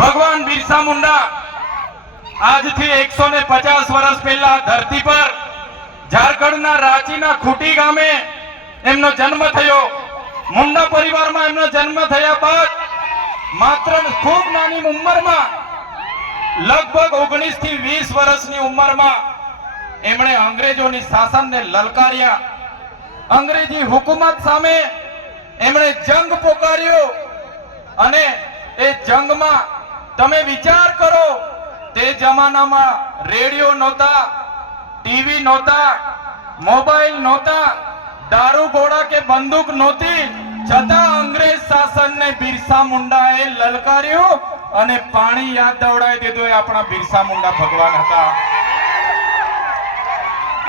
ભગવાન બિરસા મુંડા આજથી એકસો ને પચાસ વર્ષ પહેલા ધરતી પર ઝારખંડના રાંચીના ખૂટી ગામે એમનો જન્મ થયો. મુંડા પરિવારમાં એમનો જન્મ થયા બાદ માત્ર ખૂબ નાની ઉંમરમાં, લગભગ ઓગણીસથી વીસ વર્ષની ઉંમરમાં એમણે અંગ્રેજોની શાસનને લલકાર્યા. અંગ્રેજી હુકુમત સામે એમણે જંગ પોકાર્યો અને એ જંગમાં તમે વિચાર કરો, તે જમાનામાં રેડિયો નહોતા, ટીવી નહોતા, મોબાઈલ નહોતા, દારૂ ગોળા કે બંદૂક નહોતી. છતાં અંગ્રેજ શાસનને બિરસા મુંડાએ લલકાર્યું અને પાણી યાદ દવડાવી દીધું એ આપણા બિરસા મુંડા ભગવાન હતા.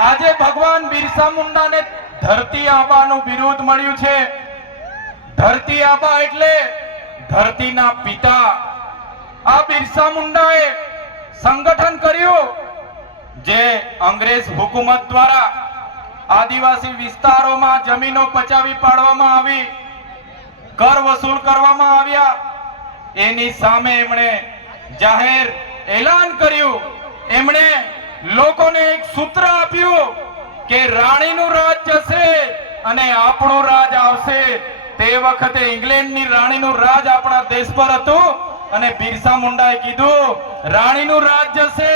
આજે ભગવાન બિરસા મુંડાને ધરતી આબાનું બિરુદ મળ્યું છે. ધરતી આબા એટલે ધરતીના પિતા. આ બિરસા મુંડાએ સંગઠન કર્યું જે અંગ્રેજ હુકુમત દ્વારા આદિવાસી વિસ્તારોમાં જમીનો પચાવી પાડવામાં આવી, કર વસૂલ કરવામાં આવ્યા. એની સામે એમણે જાહેર એલાન કર્યું. એમણે લોકોને એક સૂત્ર આપ્યું કે રાણીનું રાજ જશે અને આપણું રાજ આવશે. તે વખતે ઇંગ્લેન્ડની રાણીનું રાજ આપણા દેશ પર હતું. અને બિરસા મુંડાએ કીધું, રાણીનું રાજ જશે,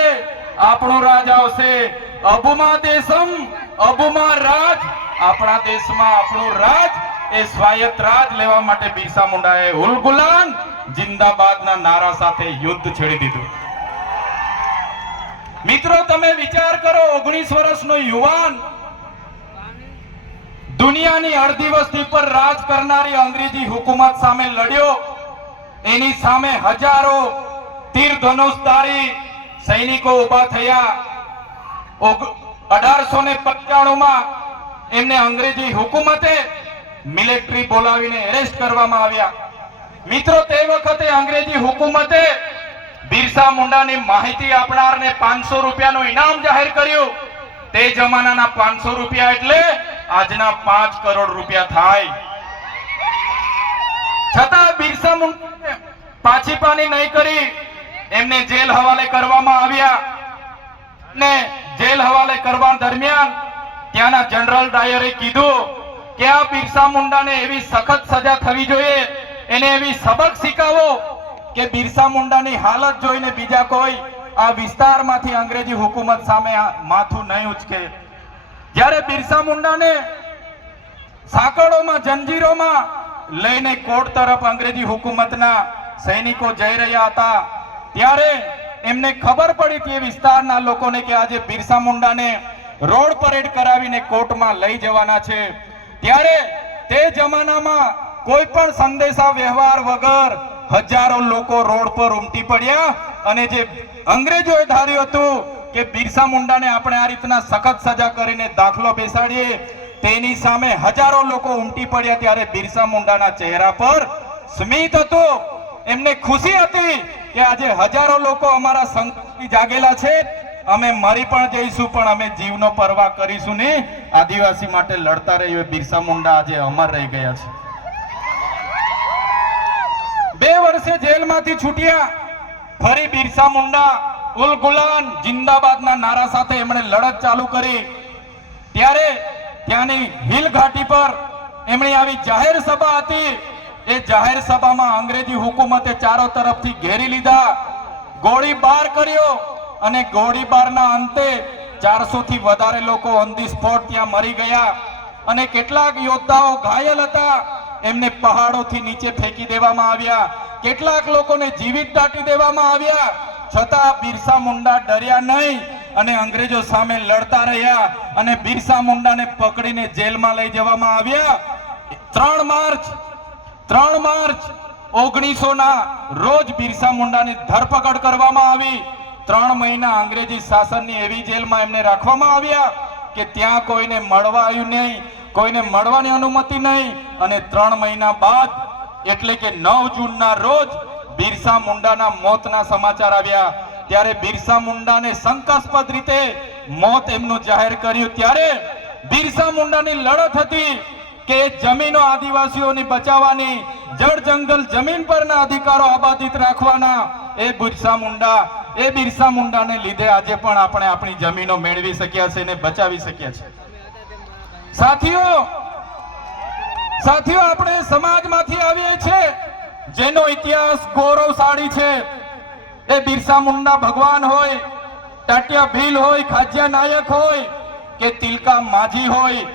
આપણું રાજ આવશે. અબુમા દેશમ, અબુમા રાજ. આપણા દેશમાં આપણું રાજ એ સ્વાયત્ત રાજ લેવા માટે બિરસા મુંડાએ ઉલગુલાન જિંદાબાદના નારા સાથે યુદ્ધ છેડી દીધું. મિત્રો, તમે વિચાર કરો, ઓગણીસ વર્ષનો યુવાન દુનિયાની અડધી વસ્તી પર રાજ કરનારી અંગ્રેજી હુકુમત સામે લડ્યો. એની સામે હજારો તીર ધનુષધારી સૈનિકો ઊભા થયા. અઢારસો ને પંચાણું માં એમને અંગ્રેજી હુકુમતે મિલિટરી બોલાવીને એરેસ્ટ કરવામાં આવ્યા. મિત્રો, તે વખતે અંગ્રેજી હુકુમતે બિરસા મુંડાની માહિતી આપનારને પાંચસો રૂપિયાનું ઇનામ જાહેર કર્યું. તે જમાનાના પાંચસો રૂપિયા એટલે આજના પાંચ કરોડ રૂપિયા થાય. છતાં બિરસા મુંડા પાછી પાની નહીં કરી. એમને જેલ હવાલે કરવામાં આવ્યા ને જેલ હવાલે કરવા દરમિયાન ત્યાંના જનરલ ડાયરે કીધું કે આ બિરસા મુંડાને એવી સખત સજા થવી જોઈએ. એને એવી સબક શીખાવો કે બિરસા મુંડાની હાલત જોઈને બીજા કોઈ આ વિસ્તારમાંથી અંગ્રેજી હુકુમત સામે માથું નહીં ઉચકે. જ્યારે બિરસા મુંડાને સાંકળોમાં, જંજીરોમાં લઈને કોર્ટ તરફ અંગ્રેજી હુકુમતના સૈનિકો જઈ રહ્યા હતા. ત્યારે એમને ખબર પડી તે વિસ્તારના લોકોને કે આજે બિરસા મુંડાને રોડ પરેડ કરાવીને કોર્ટમાં લઈ જવાના છે. ત્યારે તે જમાનામાં કોઈ પણ સંદેશા વ્યવહાર વગર હજારો લોકો રોડ પર ઉમટી પડ્યા અને જે અંગ્રેજોએ ધાર્યું હતું કે બિરસા મુંડાને આપણે આ રીતના સખત સજા કરીને દાખલો બેસાડીએ તેની સામે હજારો લોકો ઉમટી પડ્યા ત્યારે બિરસા મુંડાના ચહેરા પર સ્મિત હતું. એમને ખુશી હતી કે આજે હજારો લોકો અમારા સંકલ્પથી જાગેલા છે. અમે મરી પણ જઈશું, પણ અમે જીવનો પરવા કરીશું નહીં. આદિવાસી માટે લડતા રહીએ. બિરસા મુંડા આજે અમર રહી ગયા છે. બે વર્ષે જેલમાંથી છૂટ્યા. ફરી બિરસા મુંડા, ઉલ ગુલાન, જિંદાબાદના નારા સાથે એમણે લડત ચાલુ કરી. ત્યારે ત્યાંની હિલ ઘાટી પર એમણે આવી જાહેર સભા હતી. એ જાહેર સભામાં અંગ્રેજી હુકુમતે ચારો તરફથી ઘેરી લીધા. ગોળીબાર કર્યો અને ગોળીબારના અંતે ચારસો થી વધારે લોકો ઓન ધી સ્પોટ ત્યાં મરી ગયા અને કેટલાક યોદ્ધાઓ ઘાયલ હતા. એમને પહાડોથી નીચે ફેંકી દેવામાં આવ્યા. કેટલાક લોકોને જીવિત દાટી દેવામાં આવ્યા. છતાં બિરસા મુંડા ડર્યા નહીં. અને અંગ્રેજો સામે લડતા રહ્યા અને બિરસા મુંડાને પકડીને જેલમાં લઈ જવામાં આવ્યા. ત્રણ માર્ચ ત્રણ માર્ચ ઓગણીસો ના રોજ બિરસા મુંડાની ધરપકડ કરવામાં આવી. ત્રણ મહિના અંગ્રેજી શાસનની એવી જેલમાં એમને રાખવામાં આવ્યા કે ત્યાં કોઈને મળવા આવ્યું નહીં, કોઈને મળવાની અનુમતિ નહીં અને ત્રણ મહિના બાદ, એટલે કે નવ જૂનના રોજ બિરસા મુંડાના મોતના સમાચાર આવ્યા. ત્યારે બિરસા મુંડાને શંકાસ્પદ રીતે મોત એમનું જાહેર કર્યું. ત્યારે બિરસા મુંડાની લડત હતી કે જમીનો આદિવાસીઓની બચાવવાની, જળ જંગલ જમીન પરના અધિકારો અબાધિત રાખવાના. એ બિરસા મુંડા, એ બિરસા મુંડાને લીધે આજે પણ આપણે આપણી જમીનો મેળવી શક્યા છે અને બચાવી શક્યા છે. સાથીઓ સાથીઓ, આપણે સમાજમાંથી આવીએ છીએ, જેનો ઇતિહાસ ગૌરવશાળી છે. એ બિરસા મુંડા ભગવાન હોય ટાટિયા ભીલ હોય, ખાજિયા નાયક હોય, કે તિલકા માજી હોય